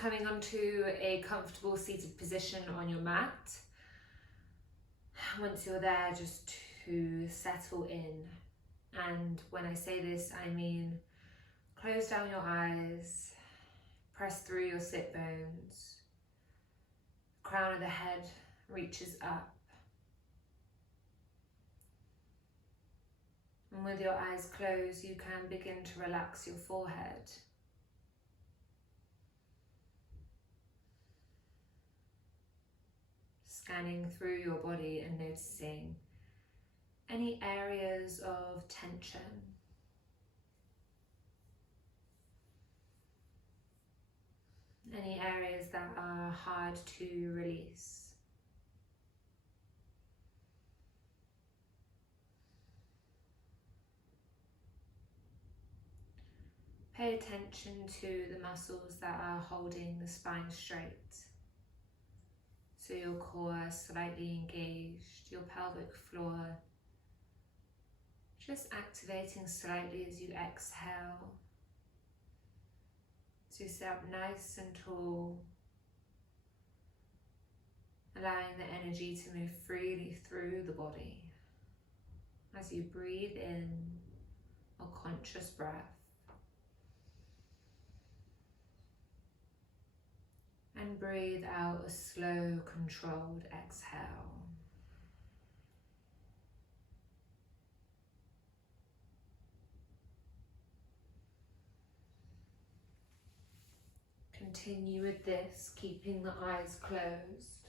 coming onto a comfortable seated position on your mat. Once you're there, just to settle in. And when I say this, I mean close down your eyes, press through your sit bones, crown of the head reaches up. And with your eyes closed, you can begin to relax your forehead. Scanning through your body and noticing any areas of tension. Any areas that are hard to release. Pay attention to the muscles that are holding the spine straight. So your core slightly engaged, your pelvic floor just activating slightly as you exhale. So you sit up nice and tall, allowing the energy to move freely through the body as you breathe in a conscious breath. And breathe out a slow, controlled exhale. Continue with this, keeping the eyes closed.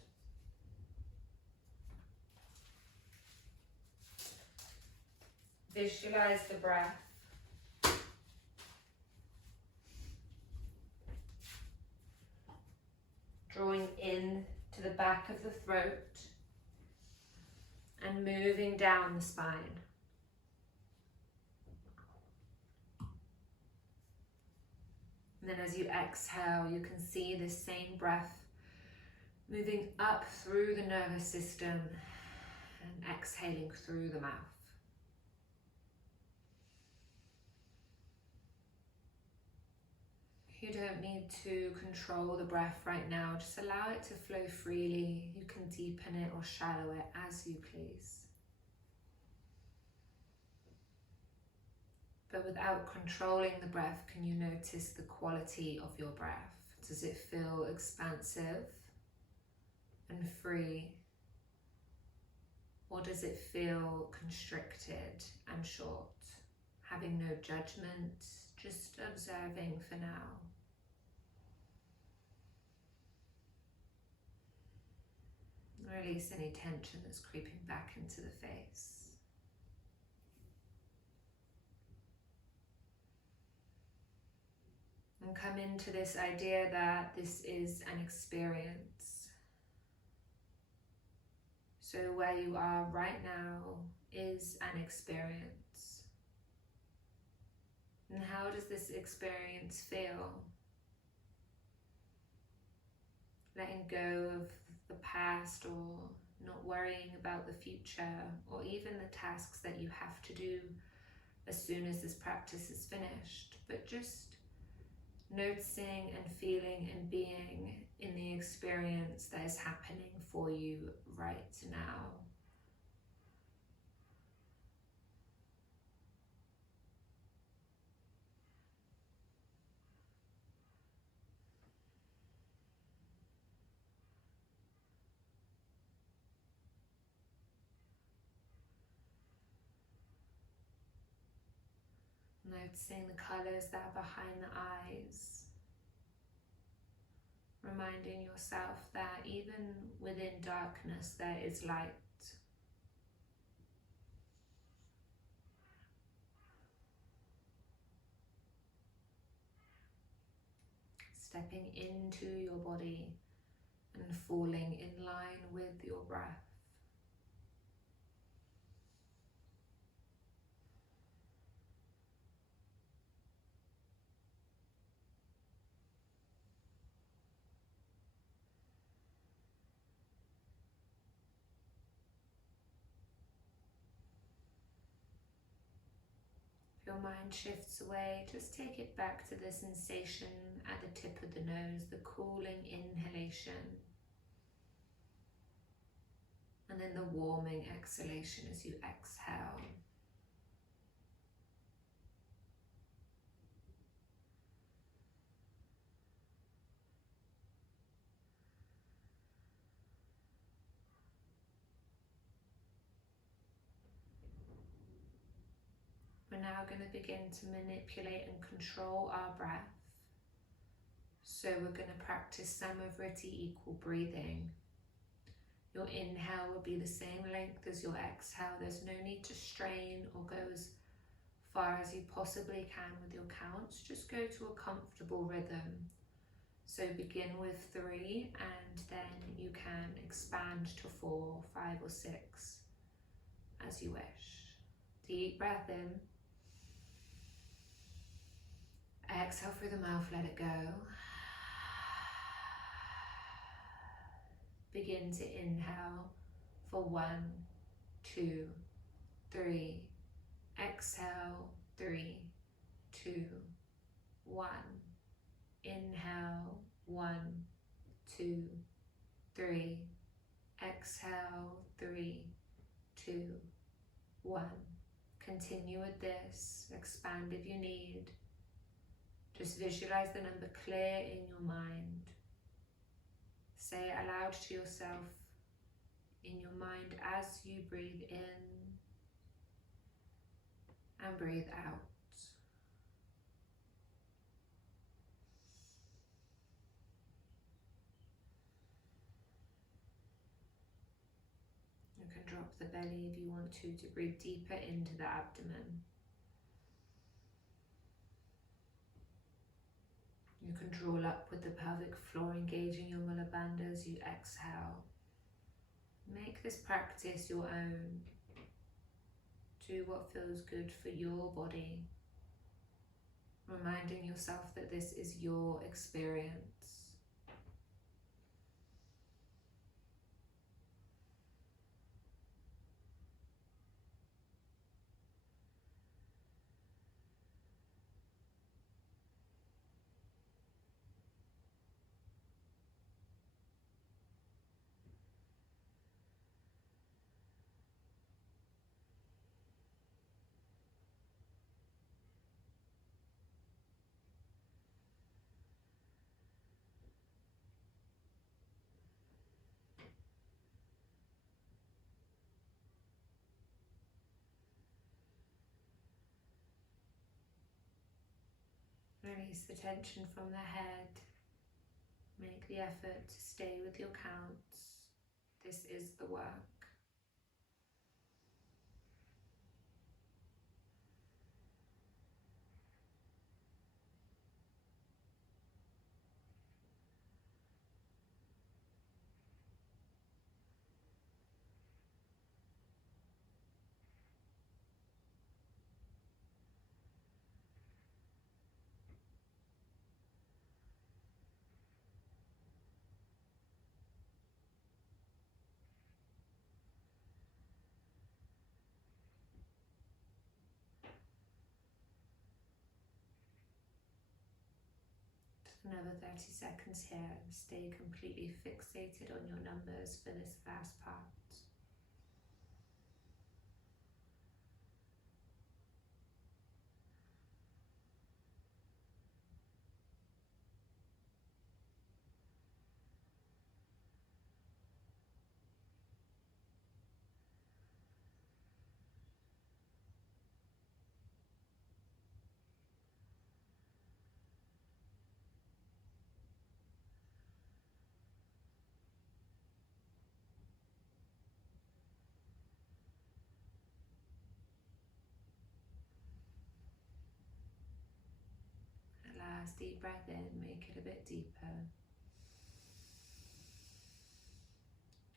Visualize the breath. Drawing in to the back of the throat and moving down the spine. And then as you exhale, you can see this same breath moving up through the nervous system and exhaling through the mouth. You don't need to control the breath right now, just allow it to flow freely. You can deepen it or shallow it as you please. But without controlling the breath, can you notice the quality of your breath? Does it feel expansive and free? Or does it feel constricted and short? Having no judgment, just observing for now. Release any tension that's creeping back into the face. And come into this idea that this is an experience. So where you are right now is an experience. And how does this experience feel? Letting go of the past, or not worrying about the future, or even the tasks that you have to do as soon as this practice is finished, but just noticing and feeling and being in the experience that is happening for you right now. Noticing the colours that are behind the eyes. Reminding yourself that even within darkness there is light. Stepping into your body and falling in line with your breath. your mind shifts away, just take it back to the sensation at the tip of the nose, the cooling inhalation, and then the warming exhalation as you exhale. We're now going to begin to manipulate and control our breath. So we're going to practice Samavritti equal breathing. Your inhale will be the same length as your exhale. There's no need to strain or go as far as you possibly can with your counts. Just go to a comfortable rhythm. So begin with 3 and then you can expand to 4, 5 or 6 as you wish. Deep breath in. Exhale through the mouth, let it go. Begin to inhale for 1, 2, 3. Exhale, 3, 2, 1. Inhale, 1, 2, 3. Exhale, 3, 2, 1. Continue with this. Expand if you need. Just visualize the number clear in your mind. Say it aloud to yourself in your mind as you breathe in and breathe out. You can drop the belly if you want to breathe deeper into the abdomen. You can draw up with the pelvic floor, engaging your Mula Bandha as you exhale. Make this practice your own. Do what feels good for your body. Reminding yourself that this is your experience. Release the tension from the head. Make the effort to stay with your counts. This is the work. Another 30 seconds here. Stay completely fixated on your numbers for this last part. Last deep breath in, make it a bit deeper.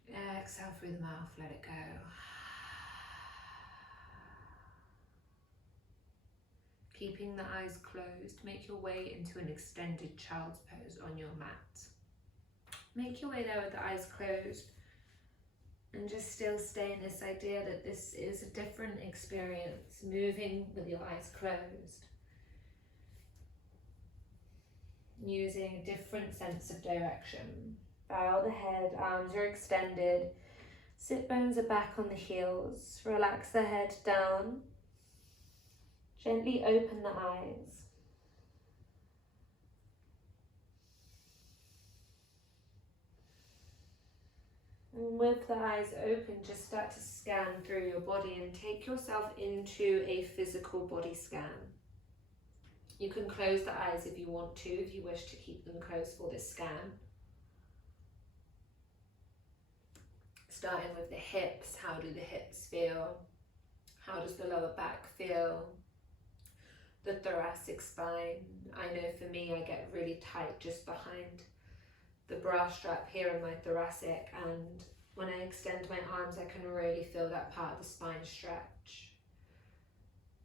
Exhale through the mouth, let it go. Keeping the eyes closed, make your way into an extended child's pose on your mat. Make your way there with the eyes closed. And just still stay in this idea that this is a different experience, moving with your eyes closed. Using a different sense of direction. Bow the head, arms are extended, sit bones are back on the heels, relax the head down, gently open the eyes. And with the eyes open, just start to scan through your body and take yourself into a physical body scan. You can close the eyes if you want to, if you wish to keep them closed for this scan. Starting with the hips, how do the hips feel? How does the lower back feel? The thoracic spine. I know for me, I get really tight just behind the bra strap here in my thoracic, and when I extend my arms, I can really feel that part of the spine stretch.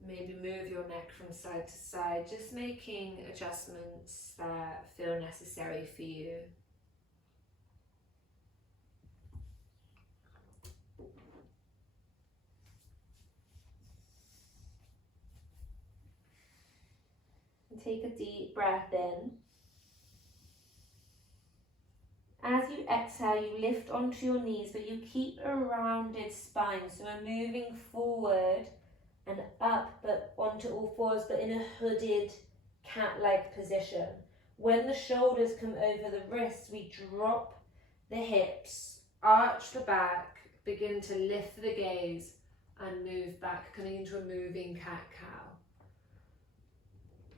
Maybe move your neck from side to side, just making adjustments that feel necessary for you. And take a deep breath in. As you exhale, you lift onto your knees, but you keep a rounded spine. So we're moving forward and up, but onto all fours, but in a hooded cat-like position. When the shoulders come over the wrists, we drop the hips, arch the back, begin to lift the gaze and move back, coming into a moving cat-cow.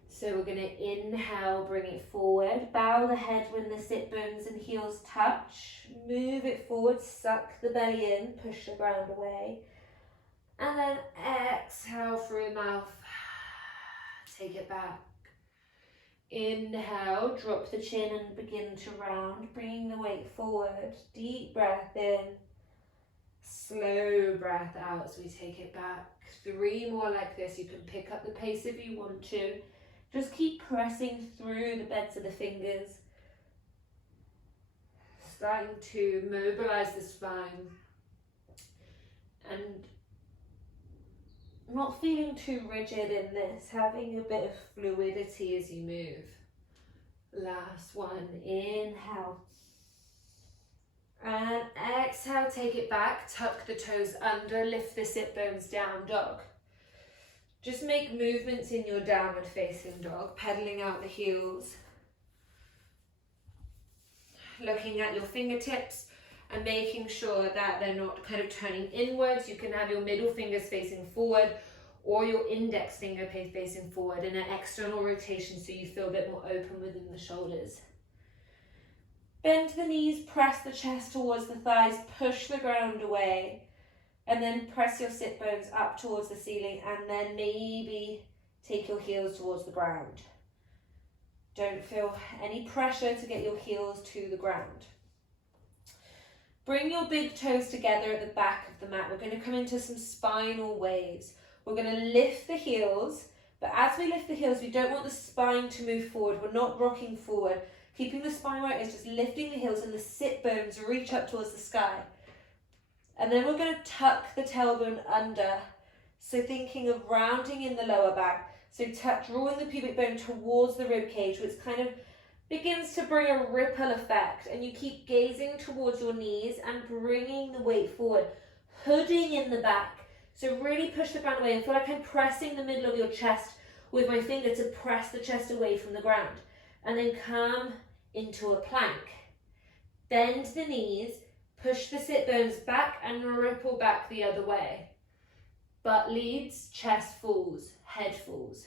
So we're going to inhale, bring it forward, bow the head when the sit bones and heels touch, move it forward, suck the belly in, push the ground away, and then exhale through the mouth, take it back. Inhale, drop the chin and begin to round, bringing the weight forward, deep breath in, slow breath out as we take it back. 3 more like this. You can pick up the pace if you want to. Just keep pressing through the beds of the fingers. Starting to mobilize the spine. And not feeling too rigid in this, having a bit of fluidity as you move. Last one, inhale. And exhale, take it back, tuck the toes under, lift the sit bones, down dog. Just make movements in your downward facing dog, pedaling out the heels. Looking at your fingertips and making sure that they're not kind of turning inwards. You can have your middle fingers facing forward or your index finger facing forward in an external rotation so you feel a bit more open within the shoulders. Bend the knees, press the chest towards the thighs, push the ground away. And then press your sit bones up towards the ceiling and then maybe take your heels towards the ground. Don't feel any pressure to get your heels to the ground. Bring your big toes together at the back of the mat. We're going to come into some spinal waves. We're going to lift the heels, but as we lift the heels, we don't want the spine to move forward. We're not rocking forward. Keeping the spine where it is, just lifting the heels and the sit bones reach up towards the sky. And then we're going to tuck the tailbone under. So thinking of rounding in the lower back. So drawing the pubic bone towards the rib cage, which kind of begins to bring a ripple effect. And you keep gazing towards your knees and bringing the weight forward. Hooding in the back. So really push the ground away and feel like I'm pressing the middle of your chest with my finger to press the chest away from the ground. And then come into a plank. Bend the knees. Push the sit bones back and ripple back the other way. Butt leads, chest falls, head falls.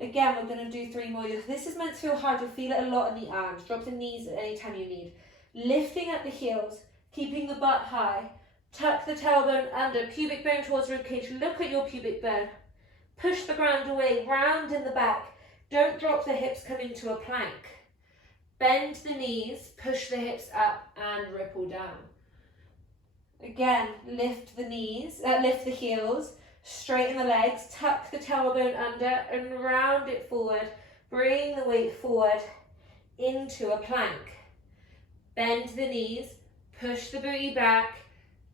Again, we're going to do 3 more. This is meant to feel hard. You'll feel it a lot in the arms. Drop the knees at any time you need. Lifting at the heels, keeping the butt high. Tuck the tailbone under, pubic bone towards ribcage. Look at your pubic bone. Push the ground away, round in the back. Don't drop the hips, come into a plank. Bend the knees, push the hips up and ripple down. Again, lift the knees, lift the heels, straighten the legs, tuck the tailbone under and round it forward. Bring the weight forward into a plank. Bend the knees, push the booty back,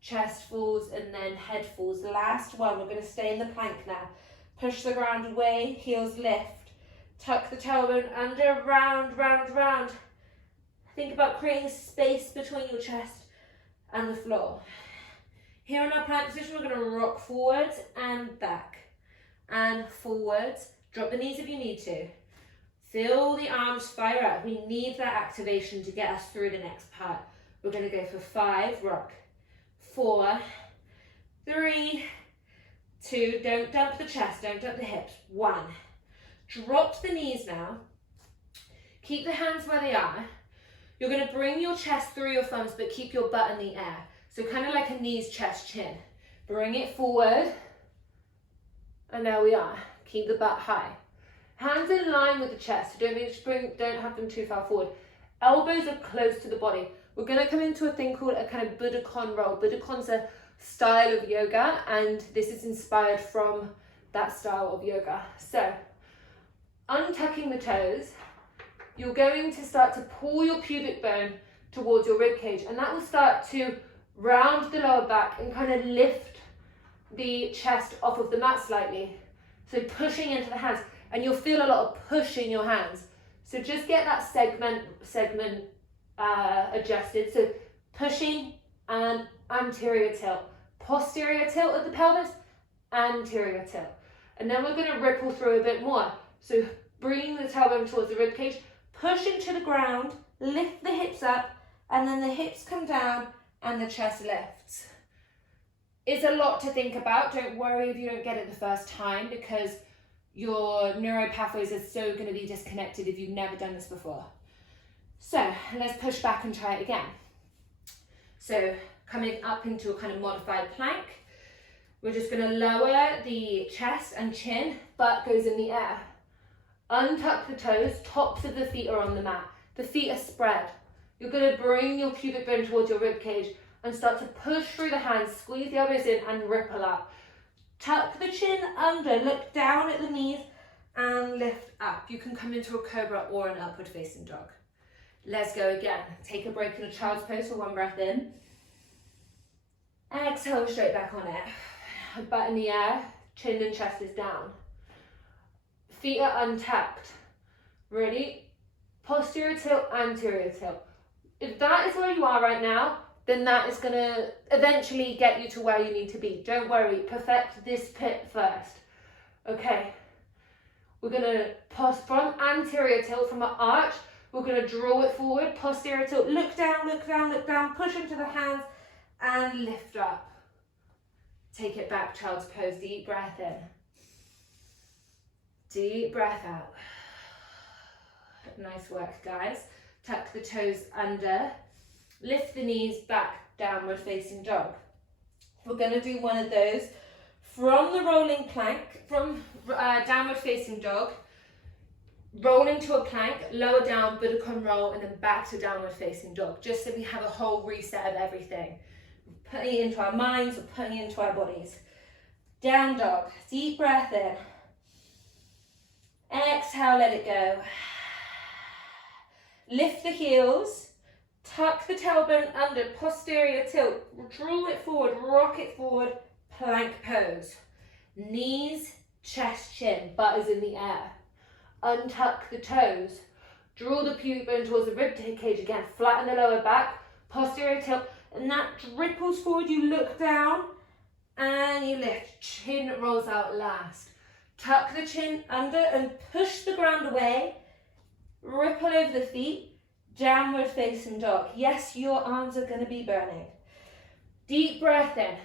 chest falls, and then head falls. Last one, we're going to stay in the plank now. Push the ground away, heels lift. Tuck the tailbone under, round, round, round. Think about creating space between your chest and the floor. Here in our plank position, we're going to rock forwards and back and forwards. Drop the knees if you need to. Feel the arms fire up. We need that activation to get us through the next part. We're going to go for 5, rock. 4, 3, 2, don't dump the chest, don't dump the hips. 1. Drop the knees now. Keep the hands where they are. You're going to bring your chest through your thumbs, but keep your butt in the air. So kind of like a knees, chest, chin. Bring it forward. And there we are. Keep the butt high. Hands in line with the chest. Don't have them too far forward. Elbows are close to the body. We're going to come into a thing called a kind of Budokan roll. Budokan's a style of yoga, and this is inspired from that style of yoga. So, untucking the toes, you're going to start to pull your pubic bone towards your rib cage, and that will start to round the lower back and kind of lift the chest off of the mat slightly. So pushing into the hands, and you'll feel a lot of push in your hands. So just get that segment adjusted. So pushing and anterior tilt, posterior tilt of the pelvis, anterior tilt. And then we're going to ripple through a bit more. So bringing the tailbone towards the rib cage, push into the ground, lift the hips up, and then the hips come down and the chest lifts. It's a lot to think about. Don't worry if you don't get it the first time, because your neural pathways are so going to be disconnected if you've never done this before. So let's push back and try it again. So coming up into a kind of modified plank, we're just going to lower the chest and chin, butt goes in the air. Untuck the toes, tops of the feet are on the mat. The feet are spread. You're going to bring your pubic bone towards your rib cage and start to push through the hands, squeeze the elbows in and ripple up. Tuck the chin under, look down at the knees and lift up. You can come into a cobra or an upward facing dog. Let's go again. Take a break in a child's pose for 1 breath in. Exhale straight back on it. Butt in the air, chin and chest is down. Feet are untucked. Ready? Posterior tilt, anterior tilt. If that is where you are right now, then that is going to eventually get you to where you need to be. Don't worry, perfect this pit first. Okay, we're going to pause from anterior tilt, from an arch. We're going to draw it forward, posterior tilt, look down, look down, look down, push into the hands and lift up. Take it back, child's pose, deep breath in. Deep breath out. Nice work, guys. Tuck the toes under. Lift the knees back, downward facing dog. We're going to do one of those from the rolling plank, from downward facing dog, roll into a plank, lower down, Budokan roll, and then back to downward facing dog, just so we have a whole reset of everything. Putting it into our minds or putting it into our bodies. Down dog, deep breath in. Exhale, let it go. Lift the heels. Tuck the tailbone under, posterior tilt, draw it forward, rock it forward, plank pose. Knees, chest, chin, butt is in the air. Untuck the toes, draw the pubic bone towards the rib cage again, flatten the lower back, posterior tilt, and that ripples forward, you look down, and you lift, chin rolls out last. Tuck the chin under and push the ground away, ripple over the feet, downward facing dog. Yes, your arms are going to be burning. Deep breath in.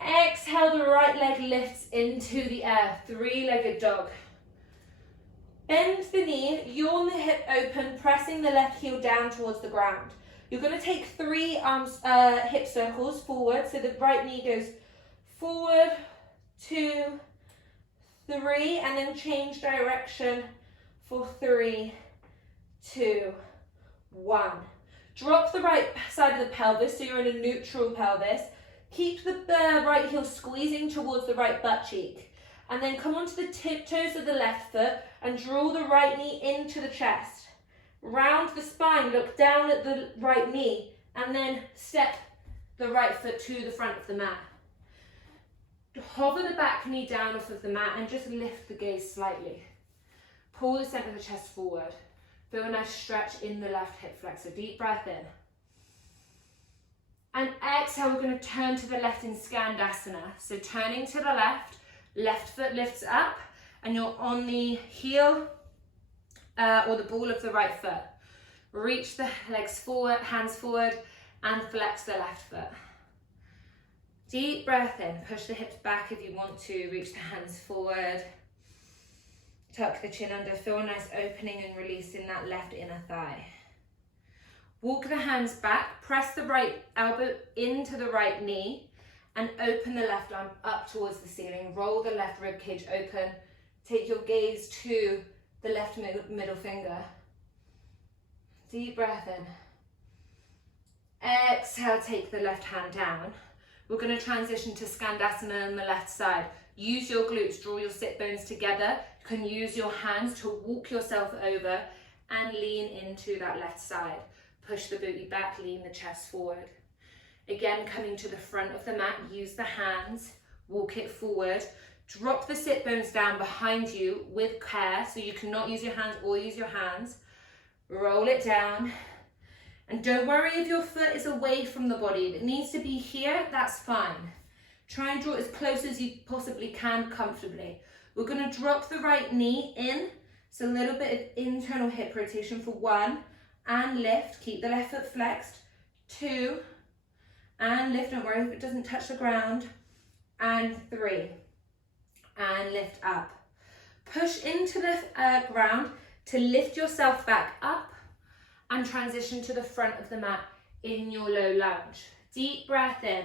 Exhale, the right leg lifts into the air, 3-legged dog. Bend the knee, yawn the hip open, pressing the left heel down towards the ground. You're going to take 3 hip circles forward, so the right knee goes forward, 2, 3, and then change direction for 3, 2, 1. Drop the right side of the pelvis so you're in a neutral pelvis. Keep the right heel squeezing towards the right butt cheek. And then come onto the tiptoes of the left foot and draw the right knee into the chest. Round the spine, look down at the right knee, and then step the right foot to the front of the mat. Hover the back knee down off of the mat and just lift the gaze slightly. Pull the center of the chest forward. Feel a nice stretch in the left hip flexor. Deep breath in. And exhale, we're going to turn to the left in Skandasana. So turning to the left foot lifts up, and you're on the heel or the ball of the right foot. Reach the legs forward, hands forward, and flex the left foot. Deep breath in. Push the hips back if you want to. Reach the hands forward. Tuck the chin under. Feel a nice opening and release in that left inner thigh. Walk the hands back, press the right elbow into the right knee, and open the left arm up towards the ceiling. Roll the left rib cage open. Take your gaze to the left middle finger. Deep breath in. Exhale, take the left hand down. We're going to transition to Skandasana on the left side. Use your glutes, draw your sit bones together. You can use your hands to walk yourself over and lean into that left side. Push the booty back, lean the chest forward. Again, coming to the front of the mat, use the hands, walk it forward. Drop the sit bones down behind you with care, so you cannot use your hands or use your hands. Roll it down. And don't worry if your foot is away from the body. If it needs to be here, that's fine. Try and draw it as close as you possibly can comfortably. We're going to drop the right knee in. So a little bit of internal hip rotation for 1. And lift, keep the left foot flexed, 2, and lift, don't worry if it doesn't touch the ground, and 3, and lift up. Push into the ground to lift yourself back up, and transition to the front of the mat in your low lunge. Deep breath in.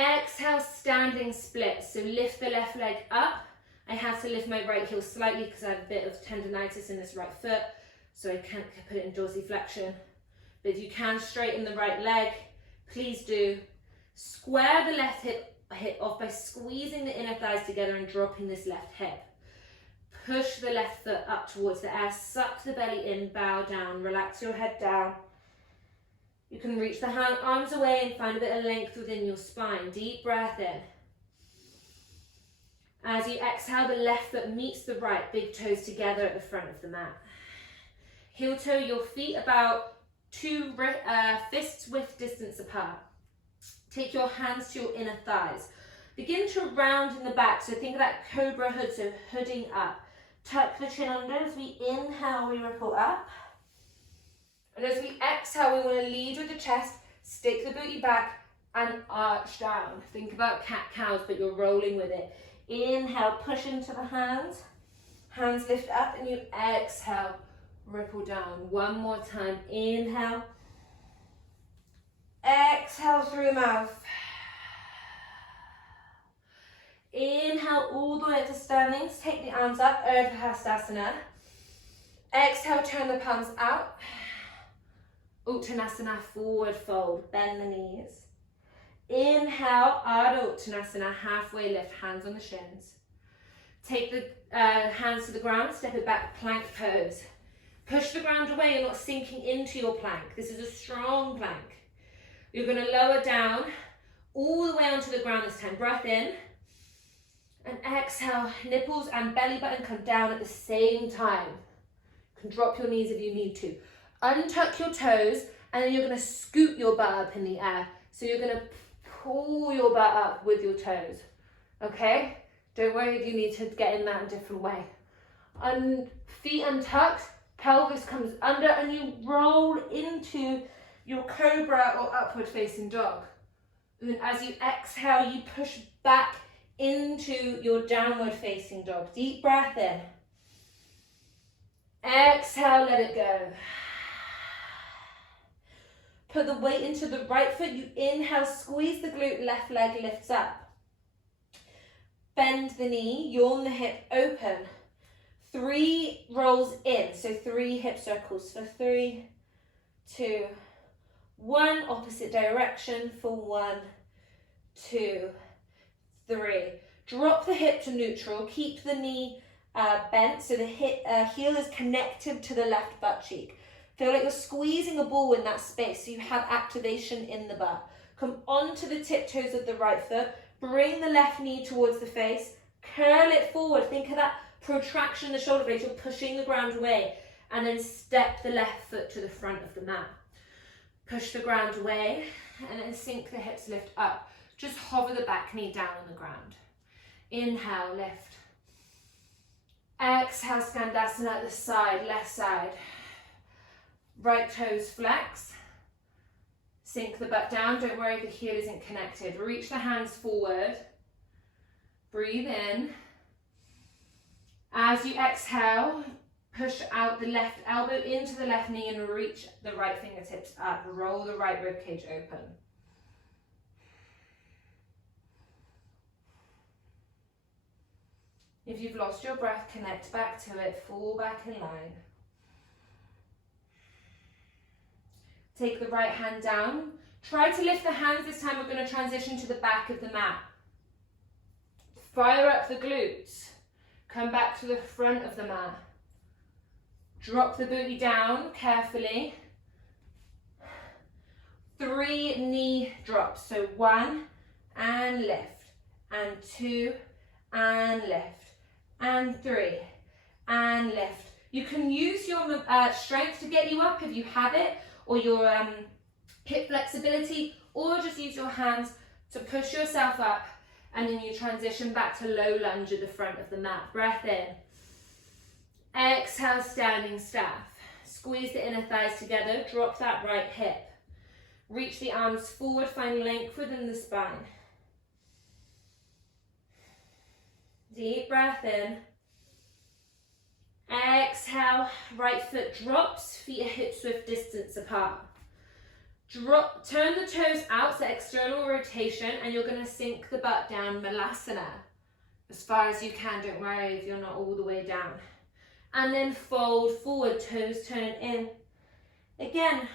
Exhale, standing split, so lift the left leg up. I have to lift my right heel slightly because I have a bit of tendonitis in this right foot, so I can't put it in dorsiflexion. But if you can straighten the right leg, please do. Square the left hip off by squeezing the inner thighs together and dropping this left hip. Push the left foot up towards the air, suck the belly in, bow down, relax your head down. You can reach the arms away and find a bit of length within your spine. Deep breath in. As you exhale, the left foot meets the right, big toes together at the front of the mat. Heel toe your feet about 2 fists width distance apart. Take your hands to your inner thighs. Begin to round in the back, so think of that cobra hood, so hooding up. Tuck the chin under. As we inhale, we ripple up. And as we exhale, we want to lead with the chest, stick the booty back, and arch down. Think about cat-cows, but you're rolling with it. Inhale, push into the hands. Hands lift up, and you exhale. Ripple down. One more time. Inhale. Exhale through mouth. Inhale all the way up to standing. Take the arms up, Urdhva Hastasana. Exhale, turn the palms out. Uttanasana, forward fold. Bend the knees. Inhale, Ardha Uttanasana, halfway lift, hands on the shins. Take the hands to the ground, step it back, plank pose. Push the ground away, you're not sinking into your plank. This is a strong plank. You're going to lower down all the way onto the ground this time. Breath in. And exhale, nipples and belly button come down at the same time. You can drop your knees if you need to. Untuck your toes, and then you're going to scoot your butt up in the air. So you're going to pull your butt up with your toes. Okay? Don't worry if you need to get in that a different way. Feet untucked. Pelvis comes under, and you roll into your cobra or upward facing dog. And then as you exhale, you push back into your downward facing dog. Deep breath in. Exhale, let it go. Put the weight into the right foot. You inhale, squeeze the glute, left leg lifts up. Bend the knee, yawn the hip open. 3 rolls in, so 3 hip circles for 3, 2, 1. Opposite direction for 1, 2, 3. Drop the hip to neutral. Keep the knee bent so the heel is connected to the left butt cheek. Feel like you're squeezing a ball in that space so you have activation in the butt. Come onto the tiptoes of the right foot. Bring the left knee towards the face. Curl it forward. Think of that protraction in the shoulder blades. You're pushing the ground away. And then step the left foot to the front of the mat. Push the ground away and then sink the hips, lift up. Just hover the back knee down on the ground. Inhale, lift. Exhale, Skandasana at the side, left side. Right toes flex. Sink the butt down. Don't worry if the heel isn't connected. Reach the hands forward. Breathe in. As you exhale, push out the left elbow into the left knee and reach the right fingertips up. Roll the right ribcage open. If you've lost your breath, connect back to it. Fall back in line. Take the right hand down. Try to lift the hands this time. We're going to transition to the back of the mat. Fire up the glutes. Come back to the front of the mat. Drop the booty down carefully. 3 knee drops. So 1 and lift. And 2 and lift. And 3 and lift. You can use your strength to get you up if you have it, or your hip flexibility, or just use your hands to push yourself up, and then you transition back to low lunge at the front of the mat. Breath in. Exhale, standing staff. Squeeze the inner thighs together, drop that right hip. Reach the arms forward, find length within the spine. Deep breath in. Exhale, right foot drops, feet are hip-width distance apart. Drop, turn the toes out, so external rotation, and you're going to sink the butt down, Malasana. As far as you can, don't worry if you're not all the way down. And then fold forward, toes turn in. Again,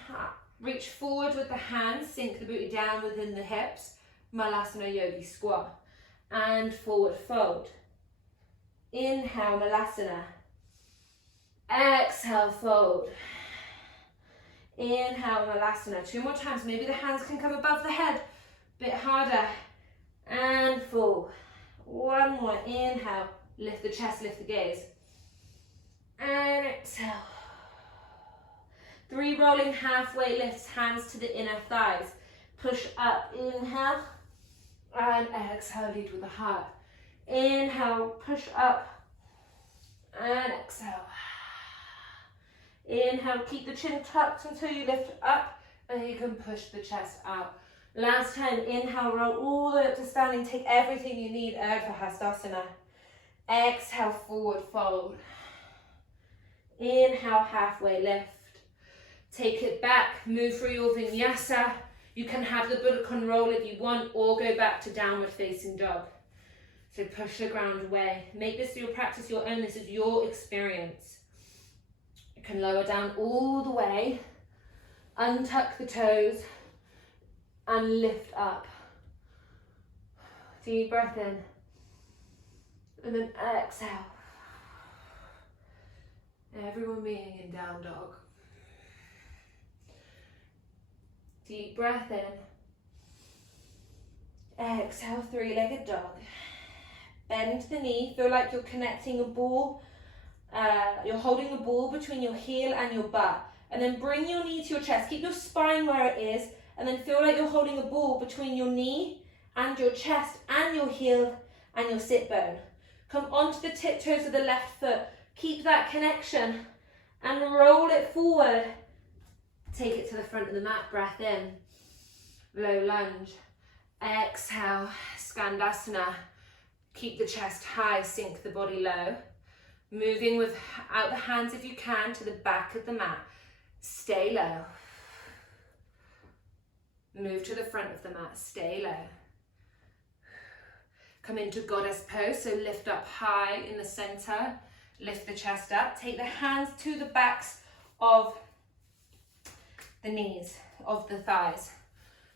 reach forward with the hands, sink the booty down within the hips, Malasana Yogi squat. And forward fold. Inhale, Malasana. Exhale, fold. Inhale, Malasana. 2 more times. Maybe the hands can come above the head. Bit harder. And fold. 1 more. Inhale. Lift the chest, lift the gaze. And exhale. 3 rolling halfway lifts, hands to the inner thighs. Push up. Inhale. And exhale, lead with the heart. Inhale, push up. And exhale. Inhale, keep the chin tucked until you lift up and you can push the chest out. Last time, inhale, roll all the way up to standing. Take everything you need, Urdhva Hastasana. Exhale, forward fold. Inhale, halfway lift. Take it back, move through your vinyasa. You can have the Buddhakan roll if you want, or go back to downward facing dog. So push the ground away. Make this your practice, your own. This is your experience. You can lower down all the way, untuck the toes, and lift up. Deep breath in, and then exhale. Everyone being in down dog. Deep breath in. Exhale, 3-legged dog. Bend the knee, feel like you're connecting a ball. You're holding a ball between your heel and your butt. And then bring your knee to your chest. Keep your spine where it is. And then feel like you're holding a ball between your knee and your chest and your heel and your sit bone. Come onto the tiptoes of the left foot. Keep that connection and roll it forward. Take it to the front of the mat. Breath in. Low lunge. Exhale. Skandasana. Keep the chest high. Sink the body low. Moving without the hands if you can to the back of the mat. Stay low. Move to the front of the mat. Stay low. Come into goddess pose. So lift up high in the center. Lift the chest up. Take the hands to the backs of the knees, of the thighs.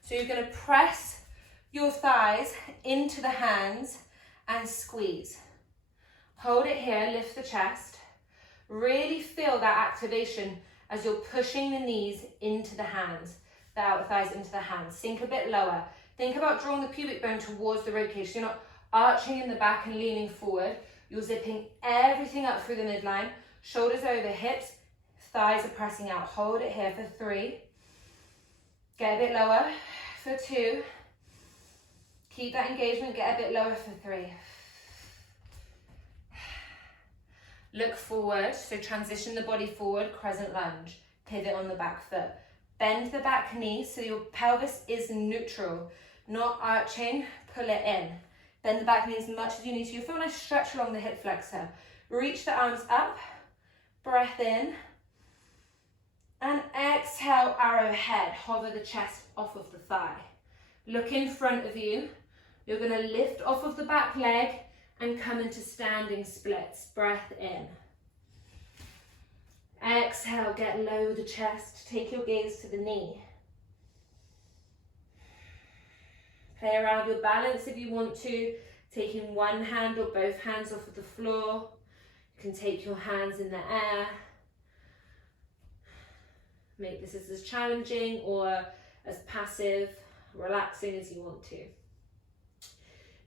So you're going to press your thighs into the hands and squeeze. Hold it here, lift the chest. Really feel that activation as you're pushing the knees into the hands, the outer thighs into the hands. Sink a bit lower. Think about drawing the pubic bone towards the ribcage. So you're not arching in the back and leaning forward. You're zipping everything up through the midline. Shoulders over hips. Thighs are pressing out. Hold it here for 3. Get a bit lower for 2. Keep that engagement. Get a bit lower for 3. Look forward. So transition the body forward. Crescent lunge. Pivot on the back foot. Bend the back knee so your pelvis is neutral. Not arching. Pull it in. Bend the back knee as much as you need to. You feel a nice stretch along the hip flexor. Reach the arms up. Breath in. And exhale, arrowhead. Hover the chest off of the thigh. Look in front of you. You're going to lift off of the back leg and come into standing splits. Breath in. Exhale, get low the chest. Take your gaze to the knee. Play around your balance if you want to. Taking one hand or both hands off of the floor. You can take your hands in the air. Make this as challenging or as passive, relaxing as you want to.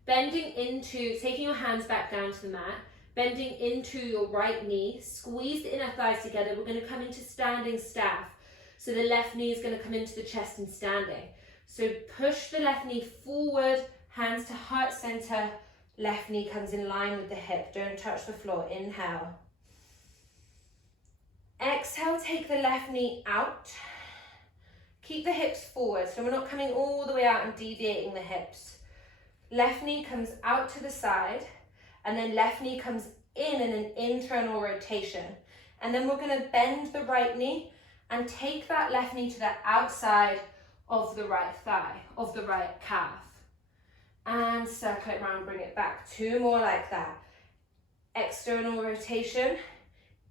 Bending into, taking your hands back down to the mat, bending into your right knee, squeeze the inner thighs together. We're going to come into standing staff. So the left knee is going to come into the chest in standing. So push the left knee forward, hands to heart center, left knee comes in line with the hip. Don't touch the floor. Inhale. Exhale, take the left knee out. Keep the hips forward, so we're not coming all the way out and deviating the hips. Left knee comes out to the side, and then left knee comes in an internal rotation. And then we're going to bend the right knee and take that left knee to the outside of the right thigh, of the right calf. And circle it around, bring it back. 2 more like that. External rotation.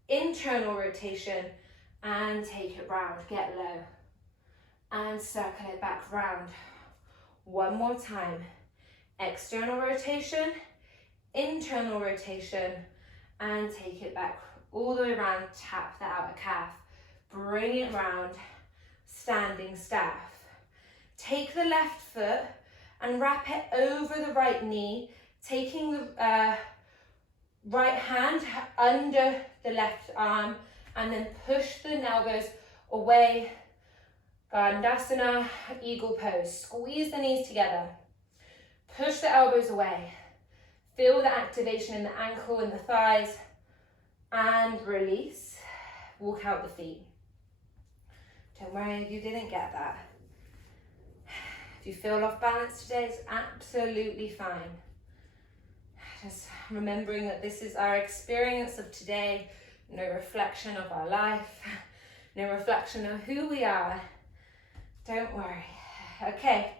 Internal rotation, and take it round, get low, and circle it back round. 1 more time. External rotation, internal rotation, and take it back all the way around. Tap the outer calf, bring it round, standing staff. Take the left foot and wrap it over the right knee, taking the right hand under the left arm, and then push the elbows away. Gandasana, eagle pose. Squeeze the knees together. Push the elbows away. Feel the activation in the ankle and the thighs. And release. Walk out the feet. Don't worry if you didn't get that. If you feel off balance today, it's absolutely fine. Just remembering that this is our experience of today, no reflection of our life, no reflection of who we are. Don't worry. Okay,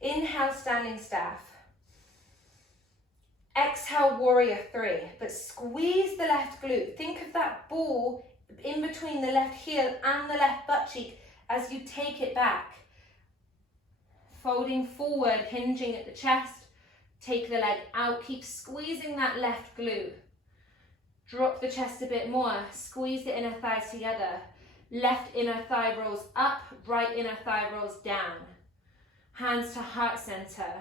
inhale, standing staff. Exhale, warrior 3, but squeeze the left glute. Think of that ball in between the left heel and the left butt cheek as you take it back. Folding forward, hinging at the chest. Take the leg out, keep squeezing that left glute. Drop the chest a bit more, squeeze the inner thighs together. Left inner thigh rolls up, right inner thigh rolls down. Hands to heart center.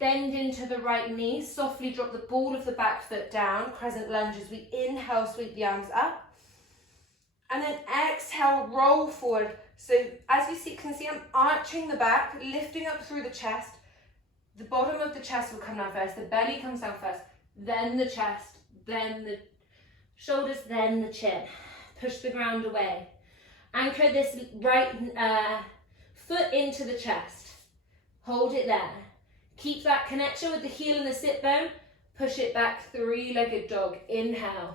Bend into the right knee, softly drop the ball of the back foot down. Crescent lunge as we inhale, sweep the arms up. And then exhale, roll forward. So as you can see, I'm arching the back, lifting up through the chest. The bottom of the chest will come down first, the belly comes down first, then the chest, then the shoulders, then the chin. Push the ground away. Anchor this right foot into the chest. Hold it there. Keep that connection with the heel and the sit bone. Push it back, 3-legged dog. Inhale.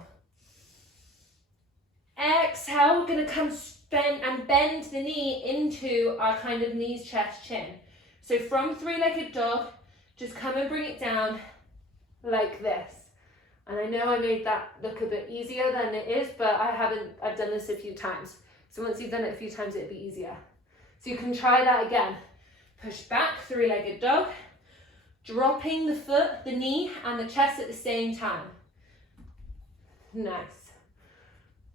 Exhale, we're going to come and bend the knee into our kind of knees, chest, chin. So from 3-legged dog, just come and bring it down like this. And I know I made that look a bit easier than it is, but I've done this a few times. So once you've done it a few times, it'll be easier. So you can try that again. Push back, 3-legged dog. Dropping the foot, the knee, and the chest at the same time. Nice.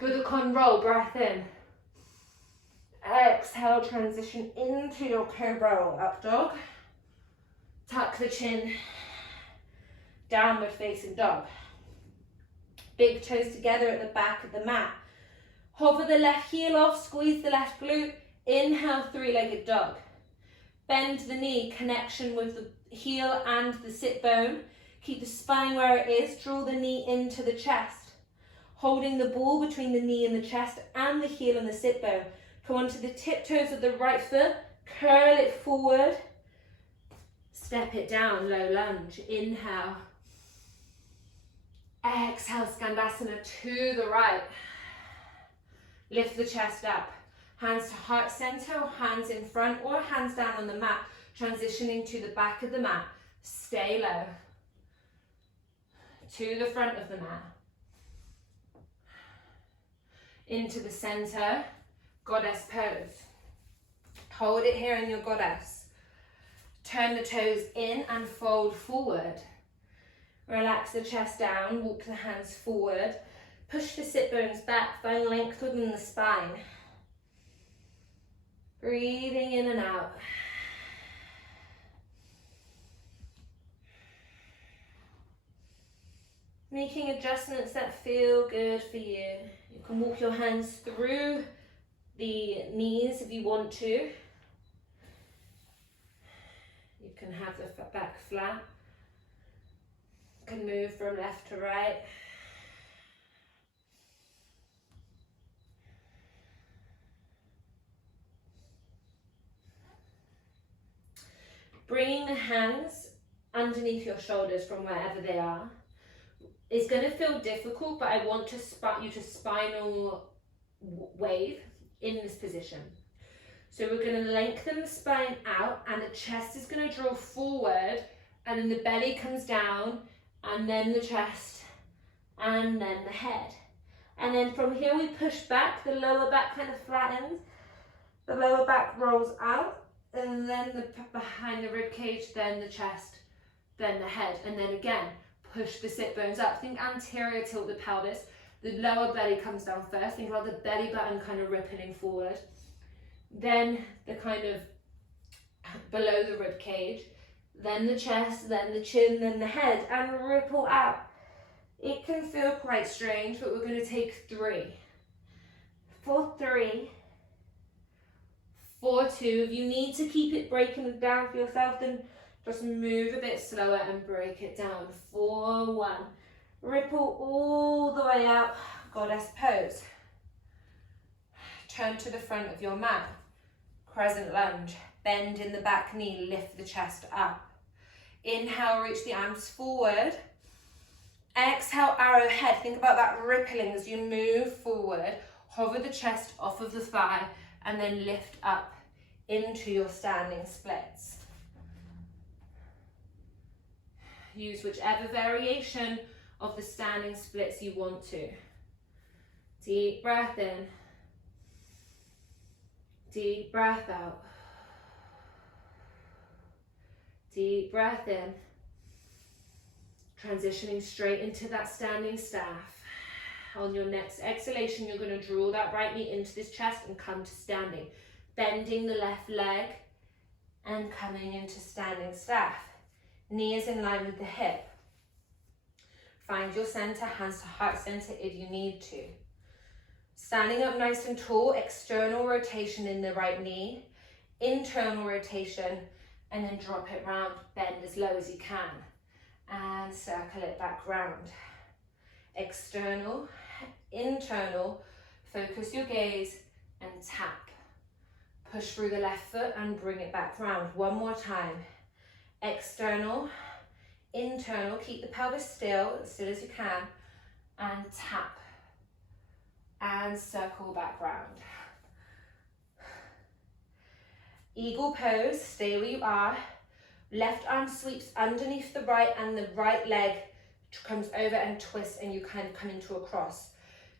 Budokan roll, breath in. Exhale, transition into your cobra roll, up dog. Tuck the chin, downward facing dog. Big toes together at the back of the mat. Hover the left heel off, squeeze the left glute. Inhale, three-legged dog. Bend the knee, connection with the heel and the sit bone. Keep the spine where it is, draw the knee into the chest. Holding the ball between the knee and the chest and the heel and the sit bone. Come onto the tiptoes of the right foot, curl it forward. Step it down, low lunge. Inhale. Exhale, Skandasana to the right. Lift the chest up. Hands to heart center, or hands in front, or hands down on the mat. Transitioning to the back of the mat. Stay low. To the front of the mat. Into the center, goddess pose. Hold it here in your goddess. Turn the toes in and fold forward. Relax the chest down, walk the hands forward. Push the sit bones back, find length within the spine. Breathing in and out. Making adjustments that feel good for you. You can walk your hands through the knees if you want to. You can have the back flat. You can move from left to right. Bringing the hands underneath your shoulders from wherever they are. It's going to feel difficult, but I want to you to spinal wave in this position. So we're going to lengthen the spine out and the chest is going to draw forward and then the belly comes down and then the chest and then the head. And then from here we push back, the lower back kind of flattens, the lower back rolls out and then behind the rib cage, then the chest, then the head, and then again. Push the sit bones up. Think anterior tilt the pelvis. The lower belly comes down first. Think about the belly button kind of rippling forward. Then the kind of below the rib cage. Then the chest, then the chin, then the head. And ripple out. It can feel quite strange, but we're going to take 3. For 3. For 2. If you need to keep it breaking down for yourself, then just move a bit slower and break it down. 4, 1. Ripple all the way up, goddess pose. Turn to the front of your mat. Crescent lunge. Bend in the back knee, lift the chest up. Inhale, reach the arms forward. Exhale, arrowhead. Think about that rippling as you move forward. Hover the chest off of the thigh and then lift up into your standing splits. Use whichever variation of the standing splits you want to. Deep breath in. Deep breath out. Deep breath in. Transitioning straight into that standing staff. On your next exhalation, you're going to draw that right knee into this chest and come to standing. Bending the left leg and coming into standing staff. Knee is in line with the hip. Find your center, hands to heart center if you need to. Standing up nice and tall, external rotation in the right knee, internal rotation, and then drop it round, bend as low as you can, and circle it back round. External, internal, focus your gaze and tap. Push through the left foot and bring it back round. One more time. External, internal, keep the pelvis still as you can, and tap, and circle back round. Eagle pose, stay where you are. Left arm sweeps underneath the right and the right leg comes over and twists and you kind of come into a cross.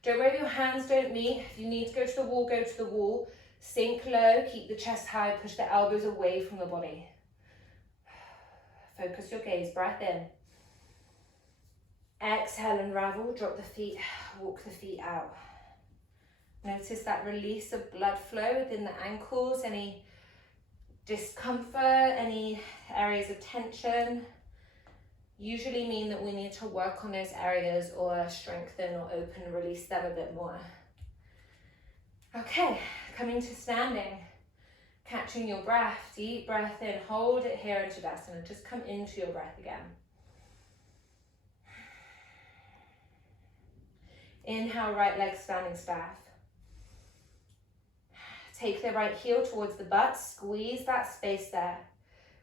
Don't worry if your hands don't meet. If you need to go to the wall, go to the wall. Sink low, keep the chest high, push the elbows away from the body. Focus your gaze, breath in. Exhale, unravel, drop the feet, walk the feet out. Notice that release of blood flow within the ankles, any discomfort, any areas of tension. Usually mean that we need to work on those areas or strengthen or open, release them a bit more. Okay, coming to standing. Catching your breath, deep breath in, hold it here in Tadasana. Just come into your breath again. Inhale, right leg standing staff. Take the right heel towards the butt, squeeze that space there.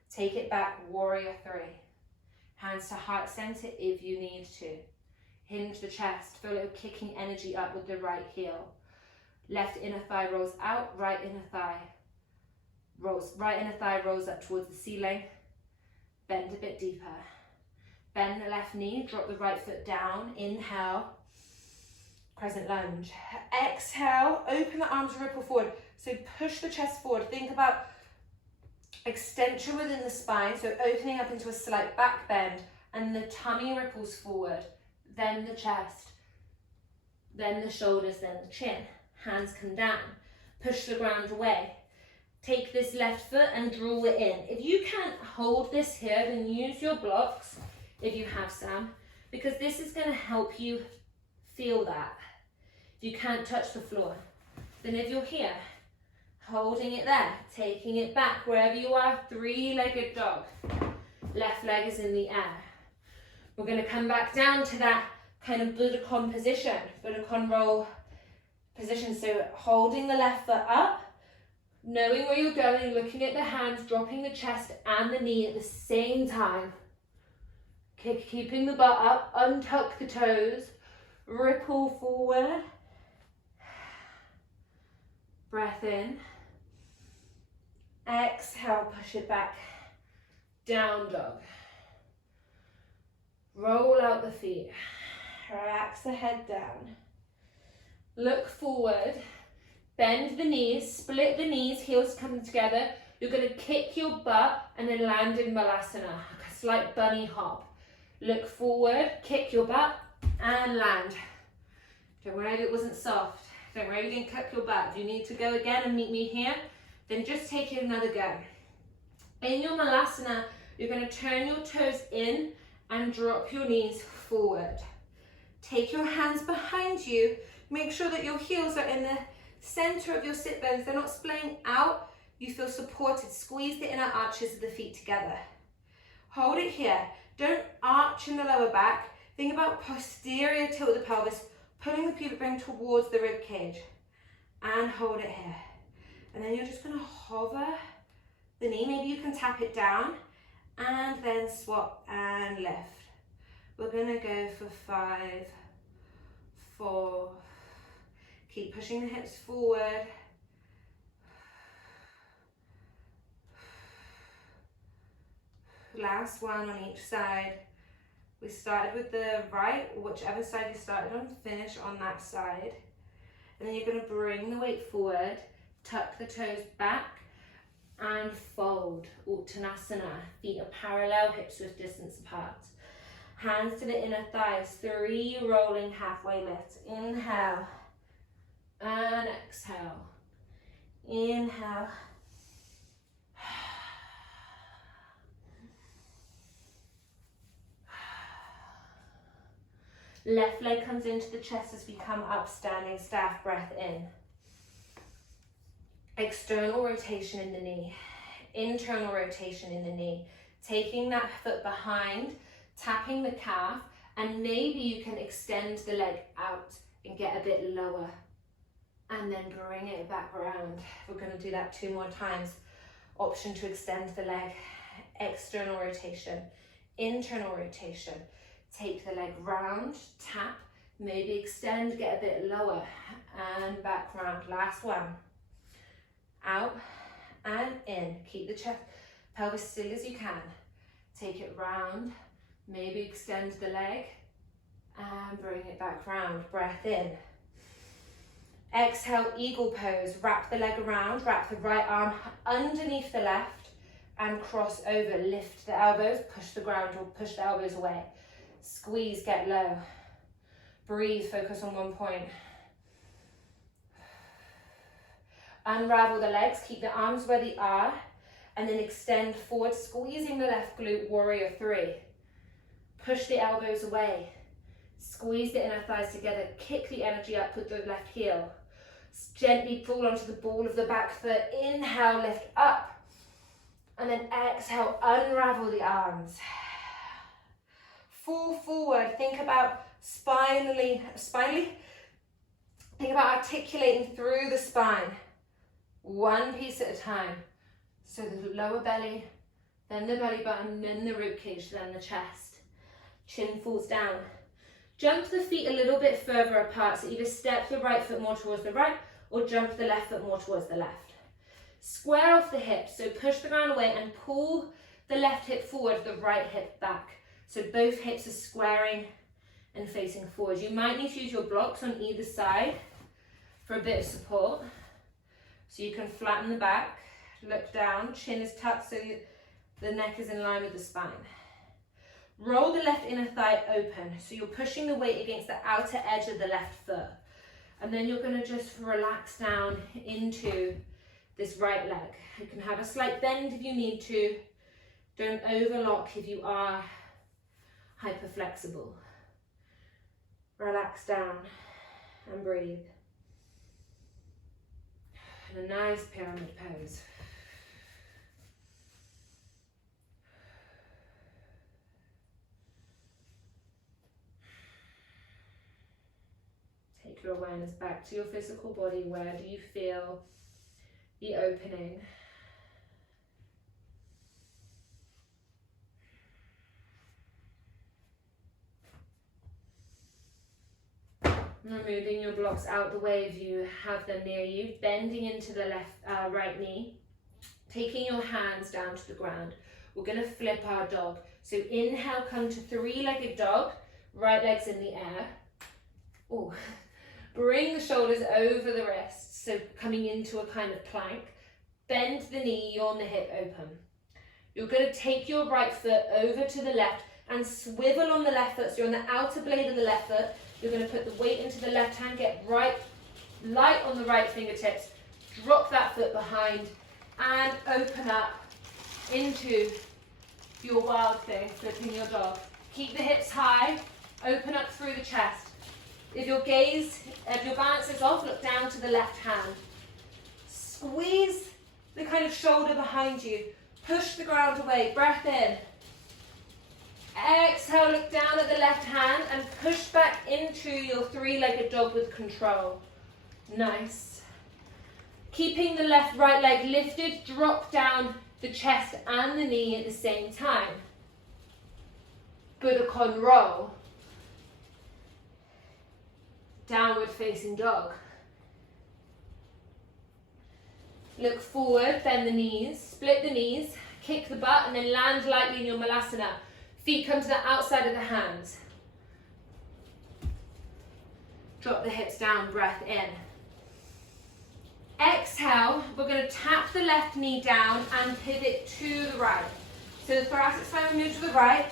Take it back, warrior three. Hands to heart center if you need to. Hinge the chest, feel it kicking energy up with the right heel. Left inner thigh rolls out, right inner thigh rolls up towards the ceiling. Bend a bit deeper. Bend the left knee, drop the right foot down. Inhale, crescent lunge. Exhale, open the arms, ripple forward. So push the chest forward. Think about extension within the spine, so opening up into a slight back bend, and the tummy ripples forward, then the chest, then the shoulders, then the chin. Hands come down. Push the ground away. Take this left foot and draw it in. If you can't hold this here, then use your blocks, if you have some, because this is going to help you feel that. If you can't touch the floor, then if you're here, holding it there, taking it back, wherever you are, three-legged dog. Left leg is in the air. We're going to come back down to that kind of Budokan position, Budokan roll position. So holding the left foot up, knowing where you're going, looking at the hands, dropping the chest and the knee at the same time. Keeping the butt up, untuck the toes, ripple forward. Breath in. Exhale, push it back. Down dog. Roll out the feet. Relax the head down. Look forward. Bend the knees, split the knees, heels come together. You're going to kick your butt and then land in Malasana, a slight bunny hop. Look forward, kick your butt and land. Don't worry if it wasn't soft. Don't worry if you didn't kick your butt. If you need to go again and meet me here, then just take it another go. In your Malasana, you're going to turn your toes in and drop your knees forward. Take your hands behind you. Make sure that your heels are in the center of your sit bones. They're not splaying out. You feel supported. Squeeze the inner arches of the feet together. Hold it here. Don't arch in the lower back. Think about posterior tilt of the pelvis, pulling the pubic bone towards the rib cage. And hold it here. And then you're just going to hover the knee. Maybe you can tap it down and then swap and lift. We're going to go for 5, 4. Keep pushing the hips forward. Last one on each side. We started with the right, whichever side you started on, finish on that side. And then you're going to bring the weight forward, tuck the toes back, and fold. Uttanasana. Feet are parallel, hips width distance apart. Hands to the inner thighs. 3 rolling halfway lifts. Inhale. And exhale. Inhale. Left leg comes into the chest as we come up, standing staff, breath in. External rotation in the knee. Internal rotation in the knee. Taking that foot behind, tapping the calf, and maybe you can extend the leg out and get a bit lower. And then bring it back around. We're going to do that 2 more times. Option to extend the leg. External rotation. Internal rotation. Take the leg round, tap, maybe extend, get a bit lower, and back round. Last one. Out and in. Keep the chest, pelvis still as you can. Take it round, maybe extend the leg, and bring it back round. Breath in. Exhale, eagle pose. Wrap the leg around, wrap the right arm underneath the left, and cross over. Lift the elbows, push the ground or push the elbows away. Squeeze, get low. Breathe, focus on one point. Unravel the legs, keep the arms where they are, and then extend forward, squeezing the left glute, warrior 3. Push the elbows away. Squeeze the inner thighs together, kick the energy up with the left heel. Gently pull onto the ball of the back foot. Inhale, lift up. And then exhale, unravel the arms. Fall forward. Think about spinally. Think about articulating through the spine. One piece at a time. So the lower belly, then the belly button, then the rib cage, then the chest. Chin falls down. Jump the feet a little bit further apart, so either step the right foot more towards the right or jump the left foot more towards the left. Square off the hips, so push the ground away and pull the left hip forward, the right hip back. So both hips are squaring and facing forward. You might need to use your blocks on either side for a bit of support. So you can flatten the back, look down, chin is tucked so the neck is in line with the spine. Roll the left inner thigh open, so you're pushing the weight against the outer edge of the left foot. And then you're going to just relax down into this right leg. You can have a slight bend if you need to. Don't overlock if you are hyperflexible. Relax down and breathe. And a nice pyramid pose. Take your awareness back to your physical body. Where do you feel the opening? Moving your blocks out the way if you have them near you, bending into the right knee, taking your hands down to the ground. We're going to flip our dog. So inhale, come to three-legged dog, right leg's in the air. Oh, bring the shoulders over the wrists, so coming into a kind of plank. Bend the knee, yawn the hip open. You're going to take your right foot over to the left and swivel on the left foot, so you're on the outer blade of the left foot. You're going to put the weight into the left hand, get light on the right fingertips, drop that foot behind, and open up into your wild thing, flipping your dog. Keep the hips high, open up through the chest. If your balance is off, look down to the left hand. Squeeze the kind of shoulder behind you. Push the ground away, breath in. Exhale, look down at the left hand and push back into your three-legged dog with control. Nice. Keeping the right leg lifted, drop down the chest and the knee at the same time. Budokan roll. Downward facing dog. Look forward, bend the knees, split the knees, kick the butt and then land lightly in your Malasana. Feet come to the outside of the hands. Drop the hips down, breath in. Exhale, we're going to tap the left knee down and pivot to the right. So the thoracic spine will move to the right,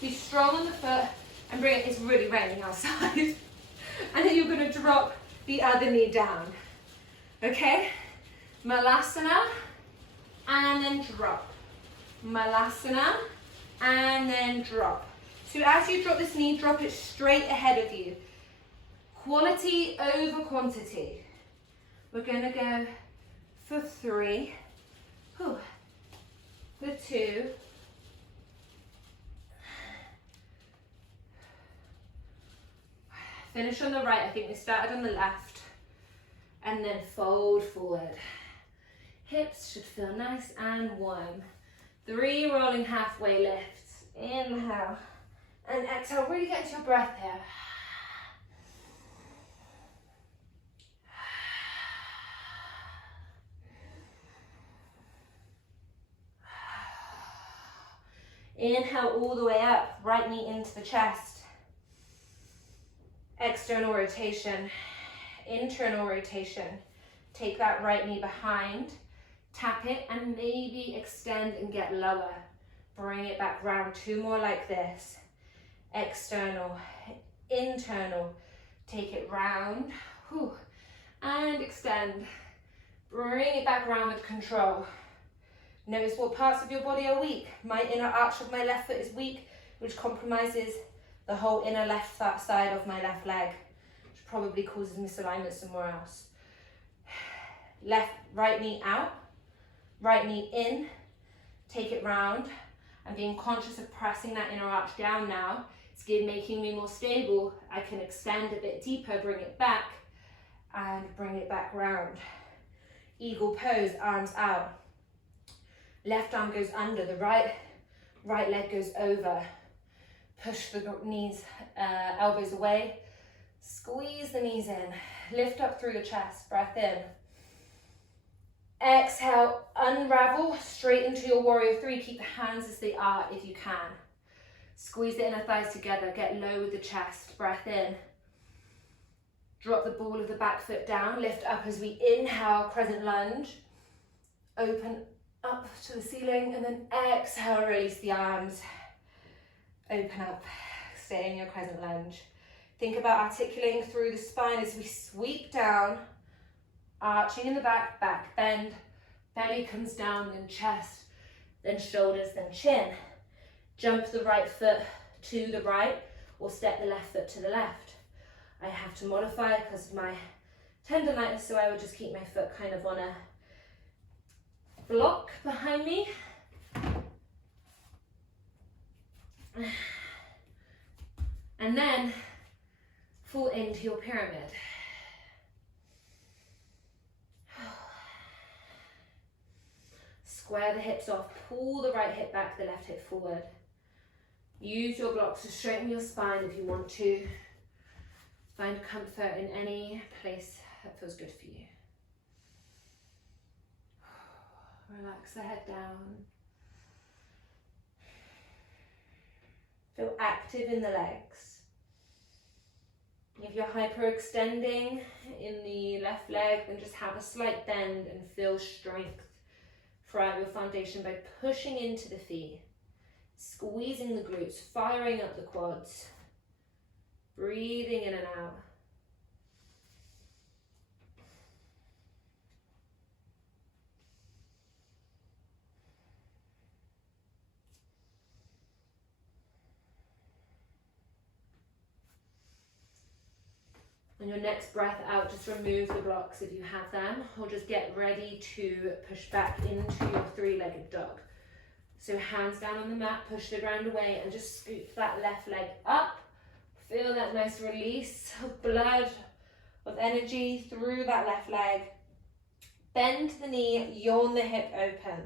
be strong on the foot and bring it, it's really raining outside. And then you're going to drop the other knee down. Okay? Malasana and then drop. Malasana and then drop. So as you drop this knee, drop it straight ahead of you. Quality over quantity. We're going to go for 3, for 2, finish on the right. I think we started on the left, and then fold forward. Hips should feel nice and warm. 3 rolling halfway lifts. Inhale and exhale. Really get into your breath here. Inhale all the way up, right knee into the chest. External rotation, internal rotation. Take that right knee behind, tap it and maybe extend and get lower. Bring it back round, 2 more like this. External, internal. Take it round, and extend. Bring it back around with control. Notice what parts of your body are weak. My inner arch of my left foot is weak, which compromises the whole inner left side of my left leg, which probably causes misalignment somewhere else. Right knee out, right knee in, take it round. I'm being conscious of pressing that inner arch down now. It's making me more stable. I can extend a bit deeper, bring it back, and bring it back round. Eagle pose, arms out. Left arm goes under, the right leg goes over. Push the knees, elbows away. Squeeze the knees in. Lift up through the chest, breath in. Exhale, unravel straight into your warrior three. Keep the hands as they are if you can. Squeeze the inner thighs together, get low with the chest, breath in. Drop the ball of the back foot down, lift up as we inhale, crescent lunge. Open up to the ceiling and then exhale, release the arms. Open up, stay in your crescent lunge. Think about articulating through the spine as we sweep down, arching in the back, back bend, belly comes down, then chest, then shoulders, then chin. Jump the right foot to the right or step the left foot to the left. I have to modify it because of my tendonitis, so I would just keep my foot kind of on a block behind me. And then fall into your pyramid. Square the hips off, pull the right hip back, the left hip forward. Use your blocks to straighten your spine if you want to. Find comfort in any place that feels good for you. Relax the head down. Feel active in the legs. If you're hyperextending in the left leg, then just have a slight bend and feel strength throughout your foundation by pushing into the feet, squeezing the glutes, firing up the quads, breathing in and out. On your next breath out, just remove the blocks if you have them, or just get ready to push back into your three-legged dog. So hands down on the mat, push the ground away, and just scoop that left leg up. Feel that nice release of blood, of energy through that left leg. Bend the knee, yawn the hip open.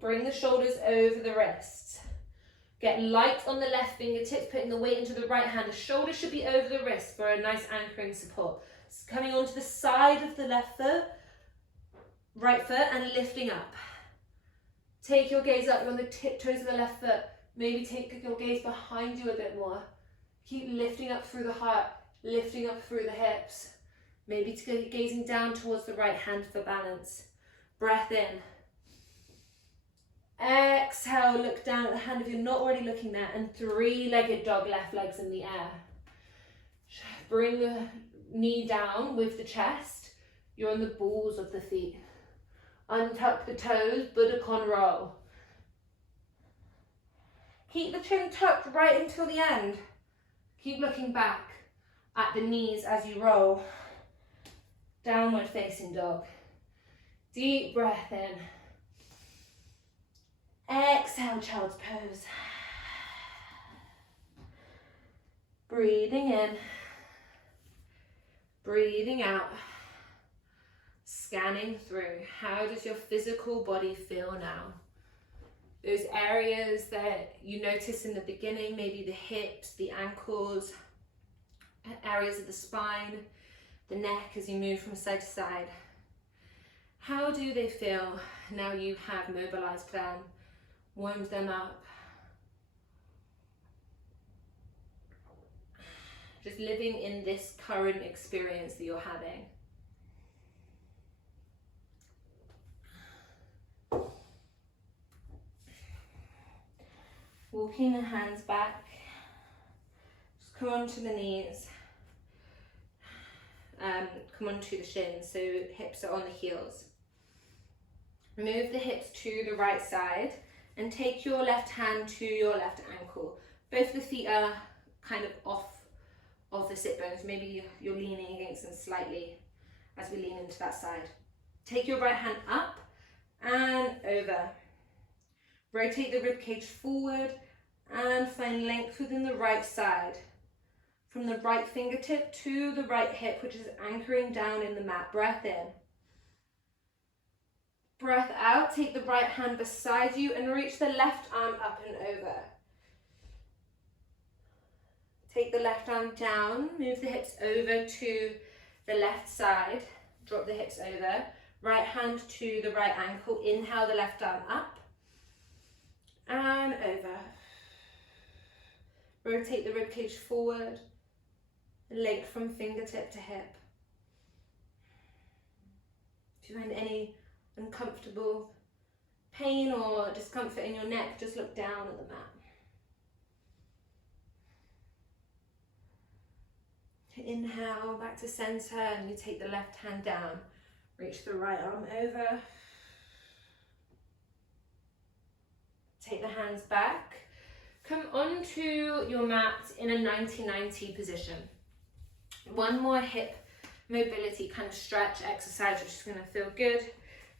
Bring the shoulders over the wrists. Get light on the left fingertips, putting the weight into the right hand. The shoulder should be over the wrist for a nice anchoring support. It's coming onto the side of the left foot, right foot, and lifting up. Take your gaze up. You're on the tiptoes of the left foot. Maybe take your gaze behind you a bit more. Keep lifting up through the heart, lifting up through the hips. Maybe gazing down towards the right hand for balance. Breath in. Exhale, look down at the hand if you're not already looking there, and three-legged dog, left legs in the air. Bring the knee down with the chest. You're on the balls of the feet. Untuck the toes, Buddha-con roll. Keep the chin tucked right until the end. Keep looking back at the knees as you roll. Downward facing dog. Deep breath in. Exhale, child's pose. Breathing in. Breathing out. Scanning through. How does your physical body feel now? Those areas that you notice in the beginning, maybe the hips, the ankles, areas of the spine, the neck as you move from side to side. How do they feel now you have mobilized them, warmed them up? Just living in this current experience that you're having. Walking the hands back, just come onto the knees, come onto the shins, so hips are on the heels. Move the hips to the right side and take your left hand to your left ankle. Both the feet are kind of off of the sit bones. Maybe you're leaning against them slightly as we lean into that side. Take your right hand up and over. Rotate the rib cage forward and find length within the right side. From the right fingertip to the right hip, which is anchoring down in the mat. Breath in. Breath out, take the right hand beside you and reach the left arm up and over. Take the left arm down, move the hips over to the left side, drop the hips over. Right hand to the right ankle, inhale the left arm up and over. Rotate the rib cage forward, length from fingertip to hip. If you find any uncomfortable pain or discomfort in your neck, just look down at the mat. Inhale back to center and you take the left hand down. Reach the right arm over. Take the hands back. Come onto your mat in a 90-90 position. One more hip mobility kind of stretch exercise, which is going to feel good.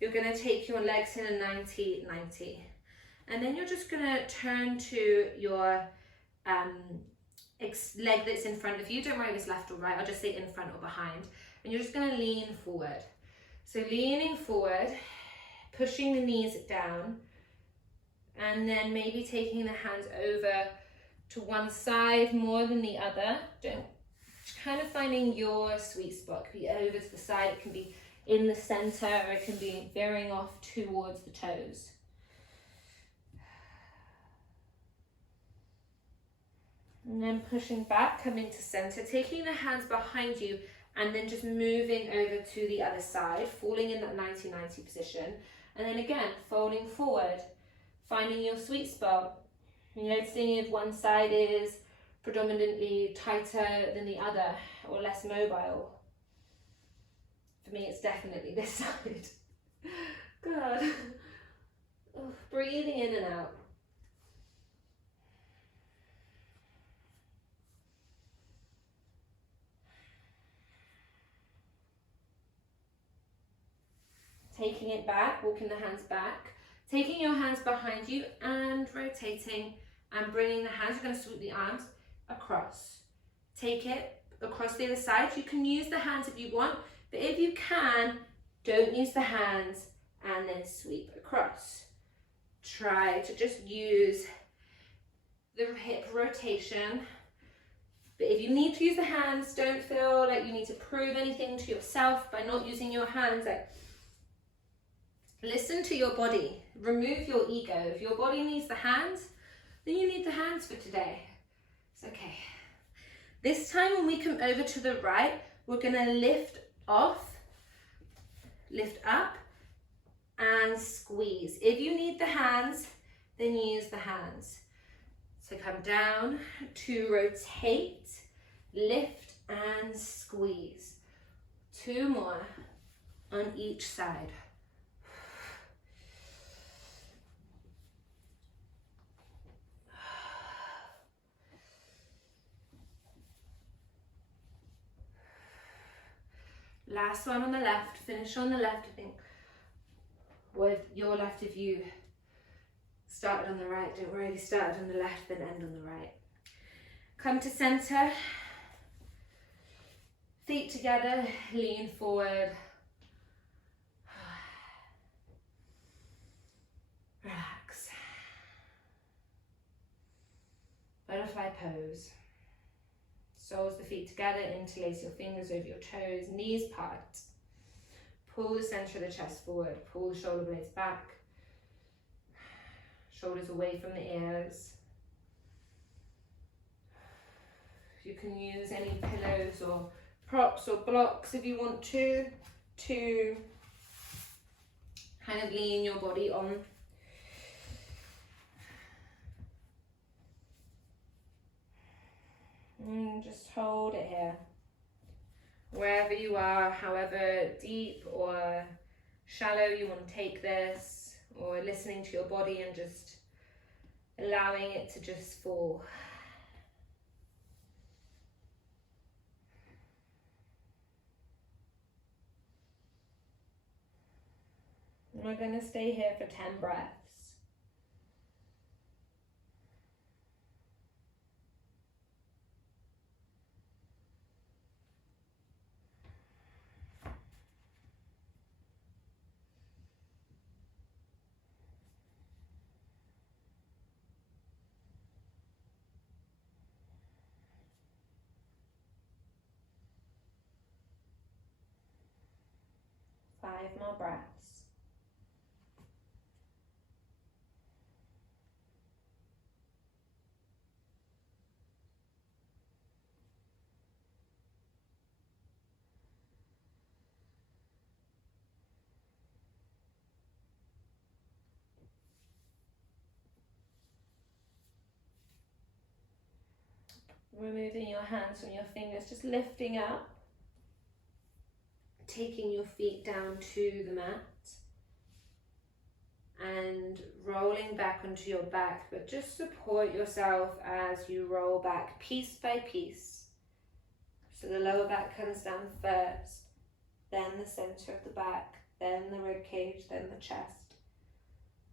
You're going to take your legs in a 90-90. And then you're just going to turn to your leg that's in front of you. Don't worry if it's left or right, I'll just say in front or behind. And you're just going to lean forward. So leaning forward, pushing the knees down, and then maybe taking the hands over to one side more than the other. Kind of finding your sweet spot. It could be over to the side, it can be in the center, or it can be veering off towards the toes. And then pushing back, coming to center, taking the hands behind you and then just moving over to the other side, falling in that 90-90 position. And then again, folding forward, finding your sweet spot. Noticing if one side is predominantly tighter than the other or less mobile. For me, it's definitely this side. God. Oh, breathing in and out. Taking it back, walking the hands back. Taking your hands behind you and rotating and bringing the hands. You're going to swoop the arms across. Take it across the other side. You can use the hands if you want, but if you can, don't use the hands and then sweep across. Try to just use the hip rotation. But if you need to use the hands, don't feel like you need to prove anything to yourself by not using your hands. Like, listen to your body. Remove your ego. If your body needs the hands, then you need the hands for today. It's okay. This time when we come over to the right, we're going to lift off, lift up, and squeeze. If you need the hands, then use the hands. So come down to rotate, lift, and squeeze. 2 more on each side. Last one on the left, finish on the left, I think. With your left, if you started on the right, don't worry if you started on the left, then end on the right. Come to center, feet together, lean forward. Relax. Butterfly pose. Soles the feet together, interlace your fingers over your toes, knees part. Pull the center of the chest forward, pull the shoulder blades back. Shoulders away from the ears. You can use any pillows or props or blocks if you want to kind of lean your body on. And just hold it here. Wherever you are, however deep or shallow you want to take this, or listening to your body and just allowing it to just fall. And we're going to stay here for 10 breaths. Five more breaths. Removing your hands from your fingers, just lifting up, taking your feet down to the mat and rolling back onto your back, but just support yourself as you roll back piece by piece. So the lower back comes down first, then the center of the back, then the rib cage, then the chest,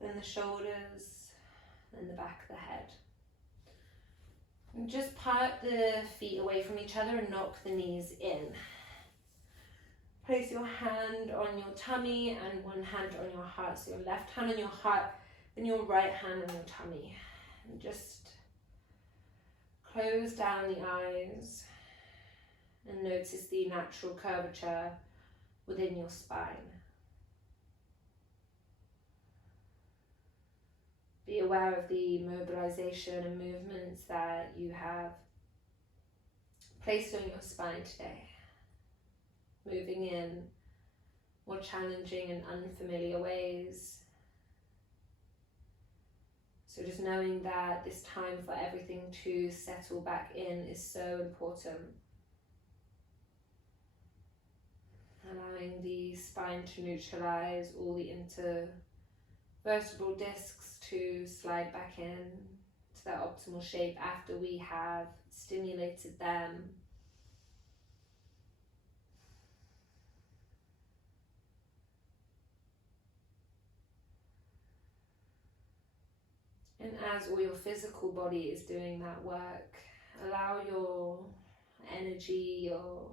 then the shoulders, then the back of the head. And just part the feet away from each other and knock the knees in. Place your hand on your tummy and one hand on your heart. So your left hand on your heart, then your right hand on your tummy. And just close down the eyes and notice the natural curvature within your spine. Be aware of the mobilization and movements that you have placed on your spine today. Moving in more challenging and unfamiliar ways. So just knowing that this time for everything to settle back in is so important. Allowing the spine to neutralize, all the intervertebral discs to slide back in to their optimal shape after we have stimulated them. And as all your physical body is doing that work, allow your energy, your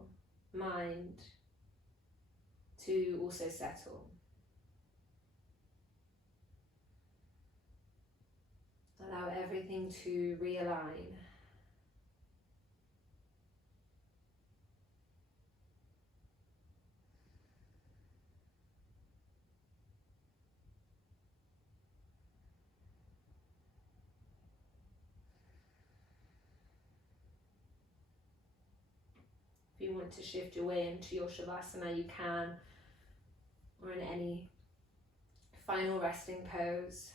mind to also settle. Allow everything to realign. If you want to shift your way into your Shavasana, you can, or in any final resting pose.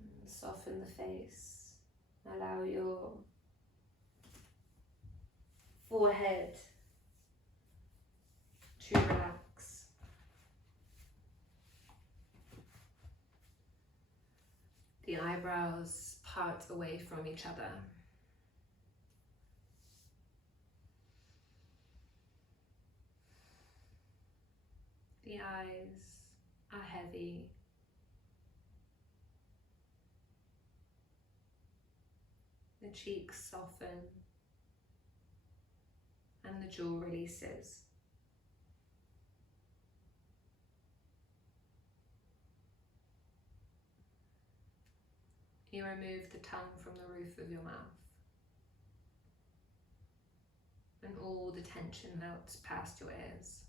And soften the face. Allow your forehead to relax. The eyebrows part away from each other. The eyes are heavy. The cheeks soften and the jaw releases. You remove the tongue from the roof of your mouth, and all the tension melts past your ears.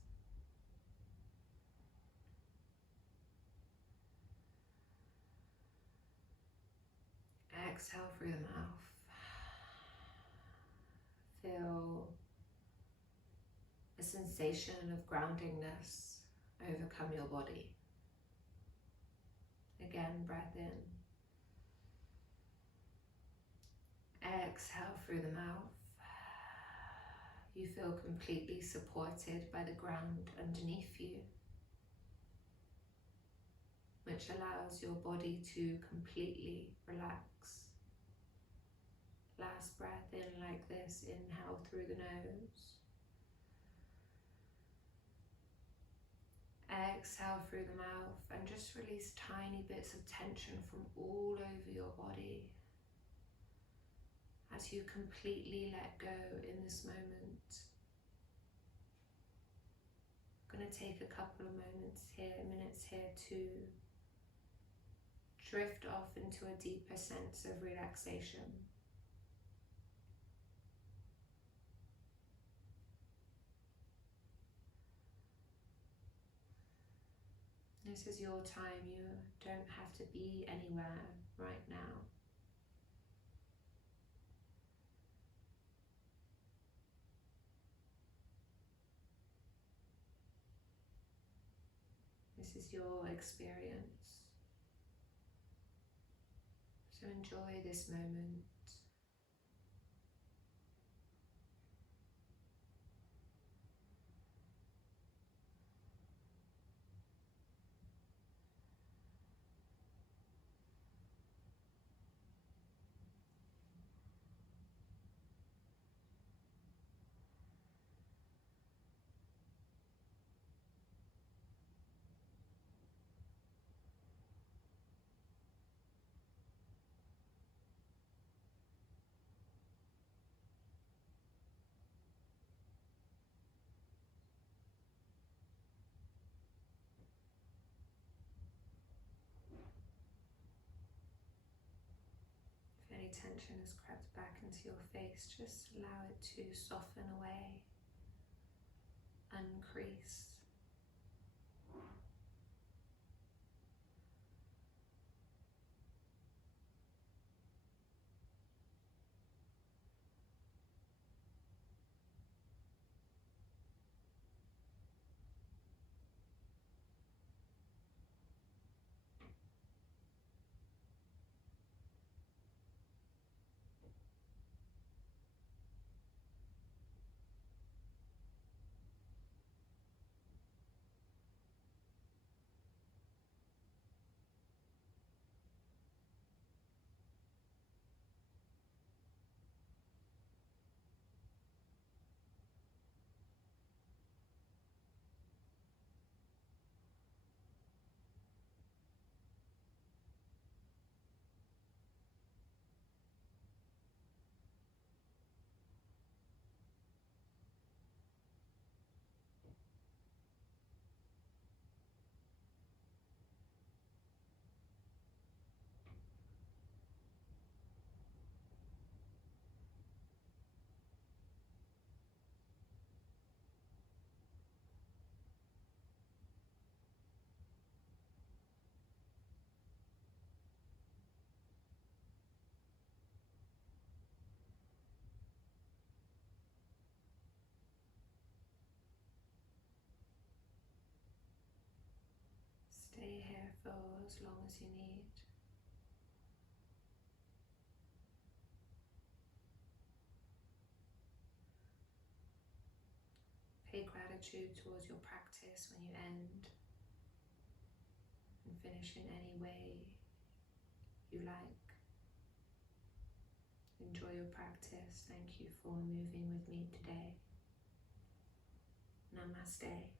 Exhale through the mouth. Feel a sensation of groundingness overcome your body. Again, breath in. Exhale through the mouth. You feel completely supported by the ground underneath you, which allows your body to completely relax. Last breath in like this, inhale through the nose. Exhale through the mouth and just release tiny bits of tension from all over your body as you completely let go in this moment. I'm going to take a couple of minutes here to drift off into a deeper sense of relaxation. This is your time. You don't have to be anywhere right now. This is your experience. So enjoy this moment. If any tension has crept back into your face, just allow it to soften away, uncrease. Stay here for as long as you need. Pay gratitude towards your practice when you end and finish in any way you like. Enjoy your practice. Thank you for moving with me today. Namaste.